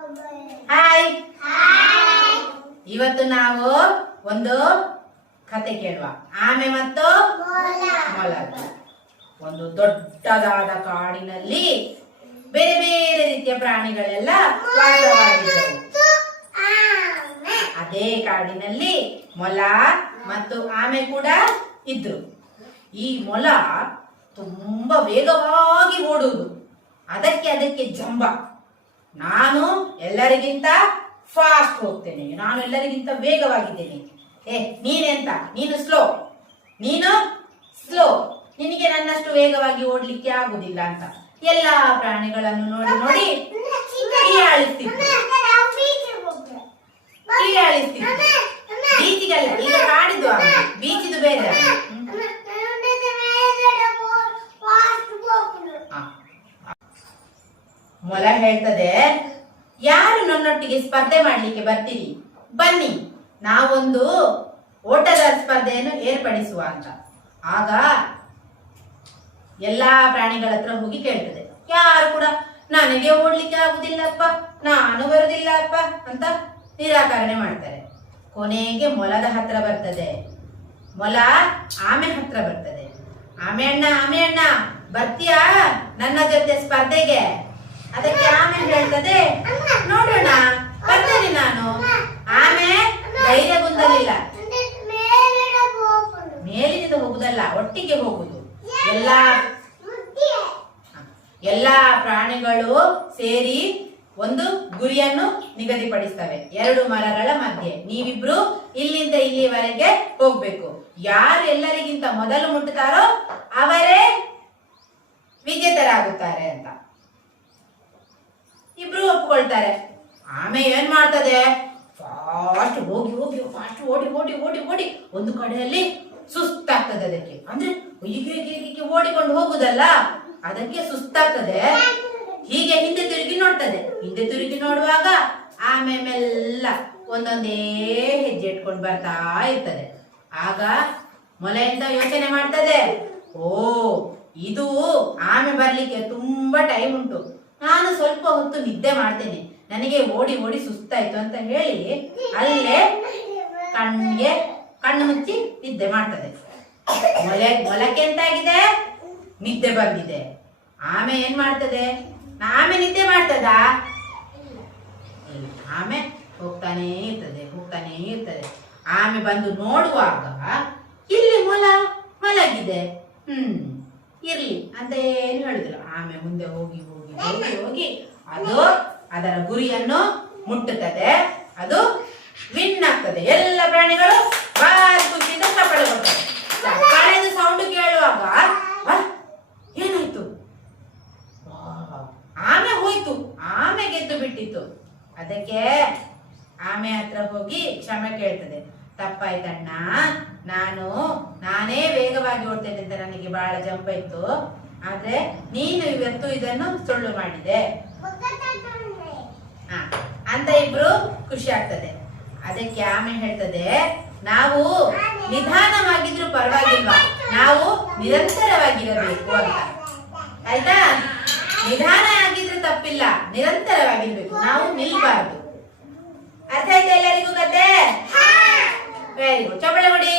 Hi, ಇವತ್ತು ನಾವು ಒಂದು ಕತೆ ಕೇಳುವ. ಆಮೆ ಮತ್ತು ಮೊಲ. ಒಂದು ದೊಡ್ಡದಾದ ಕಾಡಿನಲ್ಲಿ ಬೇರೆ ಬೇರೆ ರೀತಿಯ ಪ್ರಾಣಿಗಳೆಲ್ಲ ವಾಸವಾಗಿದ್ದವು. ಅದೇ ಕಾಡಿನಲ್ಲಿ ಮೊಲ ಮತ್ತು ಆಮೆ ಕೂಡ ಇದ್ರು. ಈ ಮೊಲ ತುಂಬಾ ವೇಗವಾಗಿ ಓಡುವುದು, ಅದಕ್ಕೆ ಜಂಬ. ನಾನು ಎಲ್ಲರಿಗಿಂತ ಫಾಸ್ಟ್ ಹೋಗ್ತೇನೆ, ನಾನು ಎಲ್ಲರಿಗಿಂತ ವೇಗವಾಗಿದ್ದೇನೆ. ನೀನೆಂತ, ನೀನು ಸ್ಲೋ, ನಿನಗೆ ನನ್ನಷ್ಟು ವೇಗವಾಗಿ ಓಡ್ಲಿಕ್ಕೆ ಆಗುದಿಲ್ಲ ಅಂತ ಎಲ್ಲಾ ಪ್ರಾಣಿಗಳನ್ನು ನೋಡಿ ನೋಡಿ ಹೀಯಾಳಿಸ್ತಿತ್ತು. ಬೀಚಿಗಲ್ಲ, ಈಗ ಕಾಡಿದ್ದು ಬೀಚಿದು ಬೇರೆ. ಮೊಲ ಹೇಳ್ತದೆ, ಯಾರು ನನ್ನೊಟ್ಟಿಗೆ ಸ್ಪರ್ಧೆ ಮಾಡ್ಲಿಕ್ಕೆ ಬರ್ತೀರಿ, ಬನ್ನಿ, ನಾವೊಂದು ಓಟದ ಸ್ಪರ್ಧೆಯನ್ನು ಏರ್ಪಡಿಸುವ ಅಂತ. ಆಗ ಎಲ್ಲಾ ಪ್ರಾಣಿಗಳ ಹತ್ರ ಹೋಗಿ ಕೇಳ್ತದೆ. ಯಾರು ಕೂಡ ನನಗೆ ಓಡ್ಲಿಕ್ಕೆ ಆಗುದಿಲ್ಲಪ್ಪ, ನಾನು ಬರುದಿಲ್ಲಪ್ಪ ಅಂತ ನಿರಾಕರಣೆ ಮಾಡ್ತಾರೆ. ಕೊನೆಗೆ ಮೊಲದ ಹತ್ರ ಬರ್ತದೆ. ಮೊಲ ಆಮೆ ಹತ್ರ ಬರ್ತದೆ. ಆಮೆ ಅಣ್ಣ ಬರ್ತೀಯಾ ನನ್ನ ಜೊತೆ ಸ್ಪರ್ಧೆಗೆ? ಅದಕ್ಕೆ ಆಮೆ ಹೇಳ್ತದೆ, ನೋಡೋಣ, ಬರ್ತೇನೆ ನಾನು. ಆಮೆ ಧೈರ್ಯಗೊಂದಲಿಲ್ಲ. ಮೇಲಿನಿಂದ ಹೋಗುದಲ್ಲ, ಒಟ್ಟಿಗೆ ಹೋಗುದು. ಎಲ್ಲಾ ಪ್ರಾಣಿಗಳು ಸೇರಿ ಒಂದು ಗುರಿಯನ್ನು ನಿಗದಿಪಡಿಸ್ತವೆ. 2 ಮರಗಳ ಮಧ್ಯೆ ನೀವಿಬ್ರು ಇಲ್ಲಿಂದ ಇಲ್ಲಿವರೆಗೆ ಹೋಗ್ಬೇಕು. ಯಾರು ಎಲ್ಲರಿಗಿಂತ ಮೊದಲು ಮುಟ್ಟುತ್ತಾರೋ ಅವರೇ ವಿಜೇತರಾಗುತ್ತಾರೆ ಅಂತ ಇಬ್ರು ಒಪ್ಕೊಳ್ತಾರೆ. ಆಮೆ ಏನ್ ಮಾಡ್ತದೆ, ಫಾಸ್ಟ್ ಫಾಸ್ಟ್ ಓಡಿ ಒಂದು ಕಡೆಯಲ್ಲಿ ಸುಸ್ತಾಗ್ತದೆ. ಅದಕ್ಕೆ ಅಂದ್ರೆ ಹೀಗೆ ಓಡಿಕೊಂಡು ಹೋಗುದಲ್ಲ, ಅದಕ್ಕೆ ಸುಸ್ತಾಗ್ತದೆ. ಹೀಗೆ ಹಿಂದೆ ತಿರುಗಿ ನೋಡ್ತದೆ. ಹಿಂದೆ ತಿರುಗಿ ನೋಡುವಾಗ ಆಮೆ ಮೆಲ್ಲ ಒಂದೊಂದೇ ಹೆಜ್ಜೆ ಇಟ್ಕೊಂಡು ಬರ್ತಾ ಇರ್ತದೆ. ಆಗ ಮೊಲ ಎಂತ ಯೋಚನೆ ಮಾಡ್ತದೆ, ಓ ಇದು ಆಮೆ ಬರ್ಲಿಕ್ಕೆ ತುಂಬಾ ಟೈಮ್ ಉಂಟು, ನಾನು ಸ್ವಲ್ಪ ಹೊತ್ತು ನಿದ್ದೆ ಮಾಡ್ತೇನೆ, ನನಗೆ ಓಡಿ ಸುಸ್ತಾಯ್ತು ಅಂತ ಹೇಳಿ ಅಲ್ಲೇ ಕಣ್ಣು ಮುಚ್ಚಿ ನಿದ್ದೆ ಮಾಡ್ತದೆ. ಮೊಲಕ್ಕೆ ಎಂತಾಗಿದೆ, ನಿದ್ದೆ ಬಂದಿದೆ. ಆಮೆ ಏನ್ ಮಾಡ್ತದೆ, ಆಮೆ ನಿದ್ದೆ ಮಾಡ್ತದ? ಆಮೆ ಹೋಗ್ತಾನೇ ಇರ್ತದೆ. ಆಮೆ ಬಂದು ನೋಡುವಾಗ ಇಲ್ಲಿ ಮೊಲ ಮಲಗಿದೆ. ಇರ್ಲಿ ಅಂತ ಏನು ಹೇಳುದಿಲ್ಲ. ಆಮೆ ಮುಂದೆ ಹೋಗಿ ಅದು ಅದರ ಗುರಿಯನ್ನು ಮುಟ್ಟುತ್ತದೆ. ಅದು ವಿನ್ ಆಗ್ತದೆ. ಎಲ್ಲ ಪ್ರಾಣಿಗಳು ಬಾರಿ ಖುಷಿಯಿಂದ ಚಪ್ಪಾಳೆ ಕೊಡ್ತವೆ. ಚಪ್ಪಾಳೆದು ಸೌಂಡ್ ಕೇಳುವಾಗ ಏನಾಯ್ತು, ಆಮೆ ಹೋಯ್ತು, ಆಮೆ ಗೆದ್ದು ಬಿಟ್ಟಿತ್ತು. ಅದಕ್ಕೆ ಆಮೆ ಹತ್ರ ಹೋಗಿ ಕ್ಷಮೆ ಕೇಳ್ತದೆ. ತಪ್ಪಾಯ್ತಣ್ಣ, ನಾನೇ ವೇಗವಾಗಿ ಓಡ್ತೇನೆ ಅಂತ ನನಗೆ ಬಹಳ ಜಂಪ ಇತ್ತು, ಆದ್ರೆ ನೀನು ಇವತ್ತು ಇದನ್ನು ಸುಳ್ಳು ಮಾಡಿದೆ ಅಂತ ಇಬ್ರು ಖುಷಿ ಆಗ್ತದೆ. ಅದಕ್ಕೆ ಆಮೆ ಹೇಳ್ತದೆ, ನಾವು ನಿಧಾನವಾಗಿದ್ರು ಪರವಾಗಿಲ್ವಾ, ನಾವು ನಿರಂತರವಾಗಿರಬೇಕು ಅಂತ. ಆಯ್ತಾ? ನಿಧಾನ ಆಗಿದ್ರೆ ತಪ್ಪಿಲ್ಲ, ನಿರಂತರವಾಗಿರ್ಬೇಕು, ನಾವು ನಿಲ್ಬಾರ್ದು. ಅರ್ಥ ಆಯ್ತಾ ಎಲ್ಲರಿಗೂ ಕತೆ? ವೆರಿ ಗುಡ್, ಚಪ್ಪಾಳೆ ಕೊಡಿ.